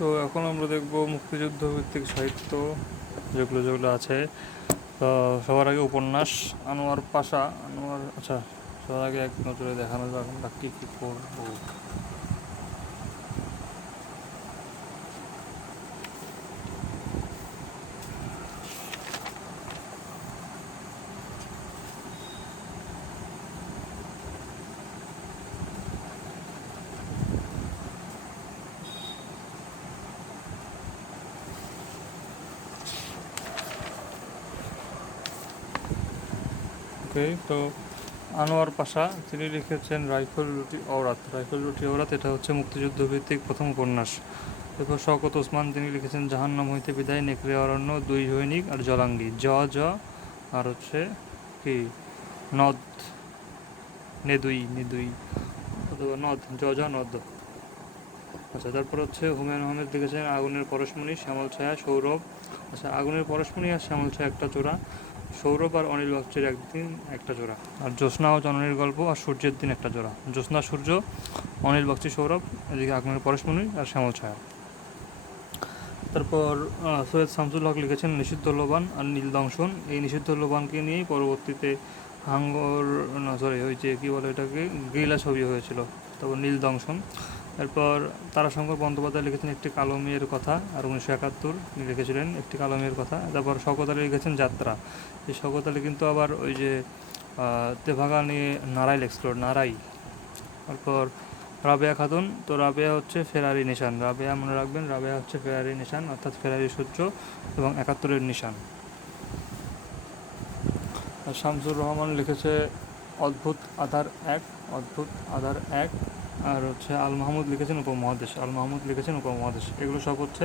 তো এখন আমরা দেখব মুক্তিযুদ্ধ ভিত্তিক সাহিত্য যেগুলো যেগুলো আছে। তো সবার আগে উপন্যাস আনোয়ার পাশা। আনোয়ার আচ্ছা সবার আগে এক নজরে দেখানো যাক আমরা কী কী করব ওকে তো আনোয়ার পাশা, তিনি লিখেছেন রাইফেল রুটি অওরাত। রাইফেল রুটি অওরাত, এটা হচ্ছে মুক্তিযুদ্ধ ভিত্তিক প্রথম উপন্যাস। এরপর শওকত ওসমান, তিনি লিখেছেন জাহান্নাম হইতে বিদায়, নেকড়ে অরণ্য, দুই সৈনিক আর জলাঙ্গি। জ জ, আর হচ্ছে কি? নদ। নেদুই নেদুই। অথবা নদ, জ জ, নদ। আচ্ছা তারপর হচ্ছে হুমায়ুন আহমেদ লিখেছেন আগুনের পরশমণি, শ্যামল ছায়া, সৌরভ। আচ্ছা আগুনের পরশমণি আর শ্যামল ছায়া, একটা জোড়া সৌরভ আর অনিল বাগচির একদিন একটা জোড়া। আর জ্যোৎস্না ও জননীর গল্প আর সূর্যের দিন একটা জোড়া। জ্যোৎস্না, সূর্য, অনিল বাগচি সৌরভ, এদিকে আগুনের পরশমণি আর শ্যামল ছায়া। তারপর সৈয়দ শামসুল হক লিখেছেন নিষিদ্ধ লোবান আর নীল দংশন। এই নিষিদ্ধ লোবানকে নিয়েই পরবর্তীতে হাঙ্গর, না সরি ওই যে কী বলে এটাকে গেরিলা ছবি হয়েছিল। তারপর নীল দংশন। এরপর তারাশঙ্কর বন্দ্যোপাধ্যায় লিখেছেন একটি কালো কথা, আর উনিশশো একাত্তর তিনি লিখেছিলেন একটি কালো কথা। তারপর শওকত আলী লিখেছেন যাত্রা। এই শওকত আলী কিন্তু আবার ওই যে তেভাগা নিয়ে নারাই লিখছিল, নারাই। তারপর রাবেয়া খাতুন, তো রাবেয়া হচ্ছে ফেরারি নিশান। রাবেয়া মনে রাখবেন, রাবেয়া হচ্ছে ফেরারি নিশান, অর্থাৎ ফেরারি সূর্য এবং একাত্তরের নিশান। শামসুর রহমান লিখেছে, অদ্ভুত আধার এক, অদ্ভুত আধার এক। আর হচ্ছে আল মাহমুদ লিখেছেন উপমহাদেশ, আল মাহমুদ লিখেছেন উপমহাদেশ। এগুলো সব হচ্ছে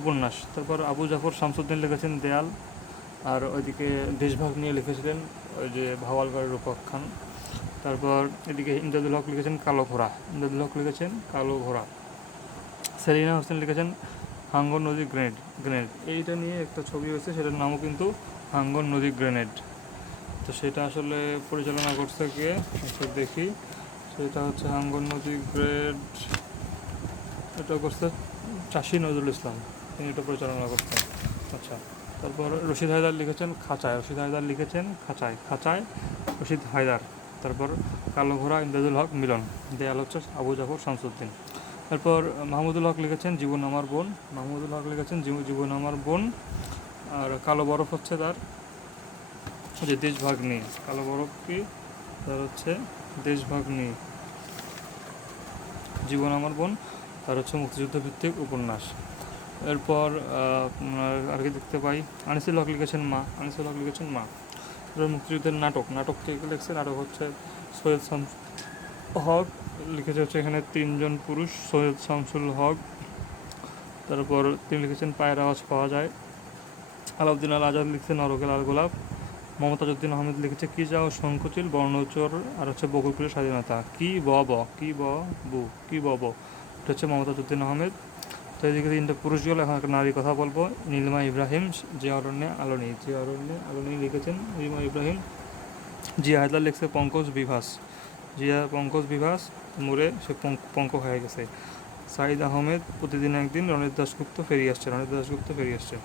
উপন্যাস। তারপর আবু জাফর শামসুদ্দিন লিখেছেন দেয়াল, আর ওইদিকে দেশভাগ নিয়ে লিখেছিলেন ওই যে ভাওয়ালগড়ের উপাখ্যান তারপর এদিকে ইমদাদুল হক লিখেছেন কালো ঘোড়া, ইমদাদুল হক লিখেছেন কালো ঘোড়া। সেলিনা হোসেন লিখেছেন হাঙ্গর নদী গ্রেনেড গ্রেনেড। এইটা নিয়ে একটা ছবি হয়েছে, সেটার নামও কিন্তু হাঙ্গর নদী গ্রেনেড। তো সেটা আসলে পরিচালনা করছে কে? দেখি। সেটা হচ্ছে হাঙ্গর নদী গ্রেড, এটা করছে চাষি নজরুল ইসলাম। তিনি এটা পরিচালনা করতেন আচ্ছা তারপর রশিদ হায়দার লিখেছেন খাঁচায়। রশিদ হায়দার লিখেছেন খাঁচায়। খাঁচায় রশিদ হায়দার। তারপর কালো ঘোড়া ইমদাদুল হক, মিলন। দেয়াল হচ্ছে আবু জাফর শামসুদ্দিন। তারপর মাহমুদুল হক লিখেছেন জীবন আমার বোন। মাহমুদুল হক লিখেছেন জীব- জীবন আমার বোন। আর কালো বরফ হচ্ছে তার, যে দেশভাগ নিয়ে কালো বরফ কি? তার হচ্ছে দেশভাগ নিয়ে জীবন আমার বোন, তার হচ্ছে মুক্তিযুদ্ধ ভিত্তিক উপন্যাস। এরপর আর কি দেখতে পাই আনিসুল হক লিখেছেন মা, আনিসুল হক লিখেছেন মা। মুক্তিযুদ্ধের নাটক নাটক থেকে লিখছে? নাটক হচ্ছে সৈয়দ শামস, হক লিখেছে হচ্ছে এখানে তিনজন পুরুষ, সৈয়দ শামসুল হক। তারপর তিনি লিখেছেন পায়ের আওয়াজ পাওয়া যায়। আলাউদ্দিন আল আজাদ লিখছেন নরকেল আল গোলাপ। মমতাজউদ্দিন আহমেদ লিখেছে, কি যাও সংকুচিল বর্ণচর, আর হচ্ছে বকুলপুরের স্বাধীনতা। কি ব ব, কি ব বু, কি ব ব এটা হচ্ছে মমতাজউদ্দিন আহমেদ তো এদিকে তিনটা পুরুষ গেল, এখন একটা নারী কথা বলব। নীলিমা ইব্রাহিম যে অরণ্যে আলোনি যে অরণ্যে আলোনি লিখেছেন নীলিমা ইব্রাহিম। জিয়া হায়দার লিখছে, পঙ্কজ বিভাস। জিয়া পঙ্কজ বিভাস, মরে সে পঙ্ক- হয়ে গেছে। সাইদ আহমেদ, প্রতিদিন একদিন রণিত দাসগুপ্ত ফেরিয়ে আসছে রণিত দাসগুপ্ত ফেরিয়ে আসছে।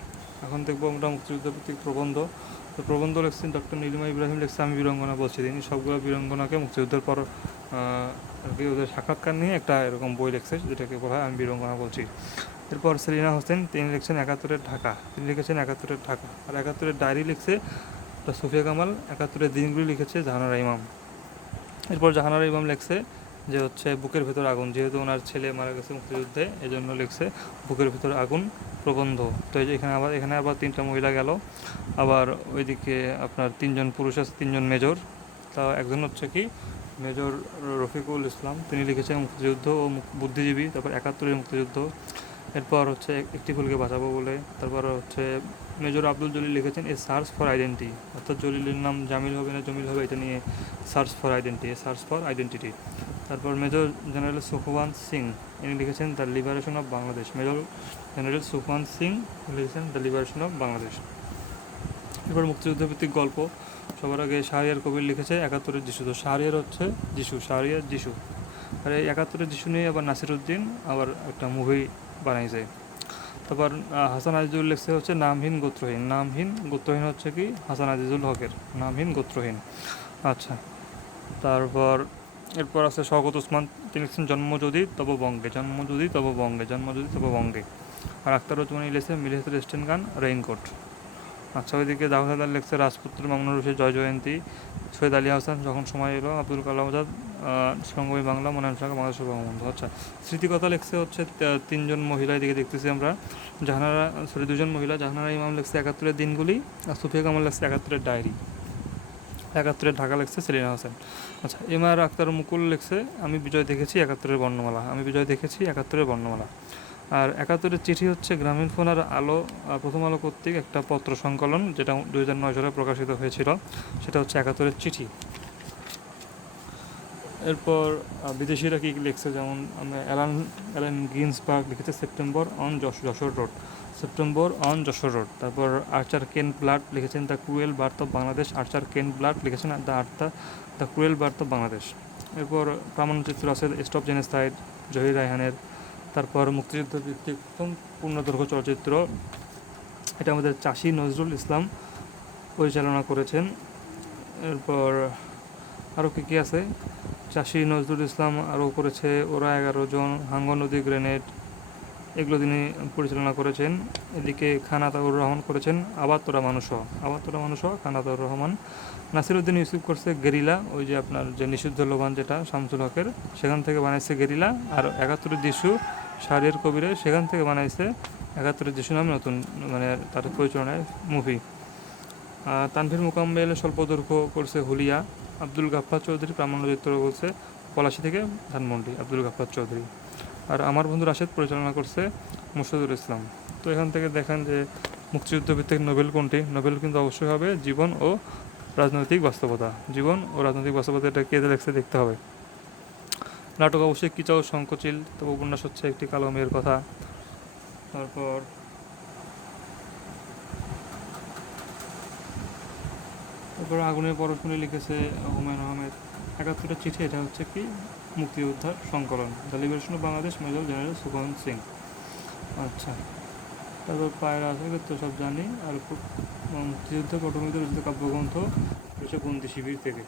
এখন দেখব আমরা মুক্তিযুদ্ধ প্রবন্ধ। তো প্রবন্ধ লিখছেন, ডক্টর নীলিমা ইব্রাহিম লিখছে, আমি বীরঙ্গনা বলছি। তিনি সবগুলো বীরঙ্গনাকে মুক্তিযুদ্ধের পর আর কি ওদের সাক্ষাৎকার নিয়ে একটা এরকম বই লিখছে, যেটাকে বলা হয় আমি বীরঙ্গনা বলছি। এরপর সেলিনা হোসেন, তিনি লিখছেন একাত্তরের ঢাকা। তিনি লিখেছেন একাত্তরের ঢাকা। আর একাত্তরের ডায়েরি লিখছে সুফিয়া কামাল, একাত্তরের দিনগুলি লিখেছে জাহানারা ইমাম। এরপর জাহানারা ইমাম লিখছে যে হচ্ছে বুকের ভেতর আগুন, যেহেতু ওনার ছেলে মারা গেছে মুক্তিযুদ্ধে এই জন্য লিখছে বুকের ভেতর আগুন প্রবন্ধ। তো এখানে আবার এখানে আবার তিনটা মহিলা গেল। আবার ওইদিকে আপনার তিনজন পুরুষ আছে, তিনজন মেজর। তা একজন হচ্ছে কি, মেজর রফিকুল ইসলাম। তিনি লিখেছেন মুক্তিযুদ্ধ ও বুদ্ধিজীবী, তারপর একাত্তরের মুক্তিযুদ্ধ। এরপর হচ্ছে একটি ফুলকে বাঁচাবো বলে। তারপর হচ্ছে মেজর আব্দুল জলিল লিখেছেন এ সার্চ ফর আইডেন্টি। অর্থাৎ জলিলের নাম জামিল হবে না জমিল হবে, এটা নিয়ে search for identity search for identity. তারপর মেজর জেনারেল সুখওয়ান সিং, ইনি লিখেছেন the liberation of Bangladesh. Major general Sukhwant Singh লিখেছেন দ্য লিবারেশন অফ বাংলাদেশ। এরপর মুক্তিযুদ্ধভিত্তিক গল্প। সবার আগে শাহরিয়ার কবির লিখেছে একাত্তরের যিশু। তো শাহরিয়ার হচ্ছে যিশু, শাহরিয়ার যিশু। আর এই একাত্তরের যিশু নিয়ে আবার নাসিরুদ্দিন আবার একটা মুভি বানাইছে। তারপর হাসান আজিজুল লেখছে হচ্ছে নামহীন গোত্রহীন। নামহীন গোত্রহীন হচ্ছে কি? হাসান আজিজুল হকের। নামহীন গোত্রহীন। আচ্ছা। তারপর এরপর আছে শওকত ওসমান, তিনি লিখছেন জন্ম যদি তব বঙ্গে। জন্ম যদি তব বঙ্গে জন্ম যদি তব বঙ্গে। আর আক্তার উজমানি লিখছে মিলিহাতুল ইস্টার্ন গান, রেইনকোট। আচ্ছা ওইদিকে দাউদ হায়দার লেখছে রাজপুত্র মামুনুর রশিদ, জয় জয়ন্তী। সৈয়দ আলী হাসান, যখন সময় এলো, আব্দুল কালাম আজাদ সঙ্গমী বাংলা, মনায়ন শাখা বাংলাদেশের বঙ্গবন্ধু আচ্ছা স্মৃতিকথা লেখছে হচ্ছে তিনজন মহিলা এদিকে দেখতেছি আমরা। জাহানারা সরি দুজন মহিলা। জাহানারা ইমাম লেখছে একাত্তরের দিনগুলি, আর সুফিয়া কামাল লেখছে একাত্তরের ডায়েরি। একাত্তরের ঢাকা লেখছে সেলিনা হোসেন। আচ্ছা এমআর আক্তার মুকুল লেখছে, আমি বিজয় দেখেছি একাত্তরের বর্ণমালা। আমি বিজয় দেখেছি একাত্তরের বর্ণমালা। আর একাত্তরের চিঠি হচ্ছে গ্রামীণ ফোন আর আলো প্রথম আলো কর্তৃক একটা পত্র সংকলন, যেটা দুই হাজার নয় সালে প্রকাশিত হয়েছিল। সেটা হচ্ছে একাত্তরের চিঠি। এরপর বিদেশিরা কী লিখছে? যেমন আমরা অ্যালান অ্যালান গিন্সবার্গ লিখেছে September on Jessore road. September on Jessore road. তারপর আর্চার কেন ব্লাড লিখেছেন the cruel birth of Bangladesh. Archer Ken Blood লিখেছেন the Arthur, the cruel birth of Bangladesh. এরপর প্রামাণ্যচিত্র আছে স্টপ জেনেসাইড জহির রায়হানের। তারপর মুক্তিযুদ্ধ ভিত্তিক প্রথম পূর্ণদৈর্ঘ্য চলচ্চিত্র। এটা আমাদের চাষি নজরুল ইসলাম পরিচালনা করেছেন। এরপর আরও কী কী আছে? চাষি নজরুল ইসলাম আরও করেছে, ওরা এগারো জন হাঙ্গ নদী গ্রেনেড, এগুলো তিনি পরিচালনা করেছেন। এদিকে খান আতাউর রহমান করেছেন আবার তোরা মানুষ। আবার তোরা মানুষ খান রহমান। নাসিরুদ্দিন ইউসুফ করছে গেরিলা, ওই যে আপনার যে নিষিদ্ধ লোবান যেটা, শামসুল হকের, সেখান থেকে বানাইছে গেরিলা। আর একাত্তরের যিশু শাহরিয়ার কবিরে সেখান থেকে বানাইছে একাত্তরের যিশু নামে নতুন মানে তার পরিচালনায় মুভি। তানভীর মোকাম্মেল স্বল্পদৈর্ঘ্য করছে হুলিয়া। আব্দুল গাফফার চৌধুরী প্রামাণ্য চিত্র বলছে পলাশি থেকে ধানমন্ডি, আব্দুল গাফফার চৌধুরী। আর আমার বন্ধু রাশেদ পরিচালনা করছে মুর্শিদুল ইসলাম। তো এখান থেকে দেখেন যে মুক্তিযুদ্ধ ভিত্তিক নোবেল কোনটি? নোবেল কিন্তু অবশ্যই হবে জীবন ও রাজনৈতিক বাস্তবতা। জীবন ও রাজনৈতিক বাস্তবতা এটা কে লেখছে দেখতে হবে। নাটক অবশ্যই কিচাও সংকোচিল, তবে উপন্যাস হচ্ছে একটি কালো মেয়ের কথা। তারপর তারপর আগুনের পরশুনি লিখেছে হুমায়ুন আহমেদ। একাত্তরের চিঠি, এটা হচ্ছে কি? মুক্তিযোদ্ধার সংকলন। The liberation of Bangladesh major general Sukhan Singh. আচ্ছা। তারপর পায়ের আছে তো সব জানি। আর মুক্তিযুদ্ধ পটভূমিতে রচিত কাব্যগ্রন্থ রয়েছে বন্দি শিবির থেকে।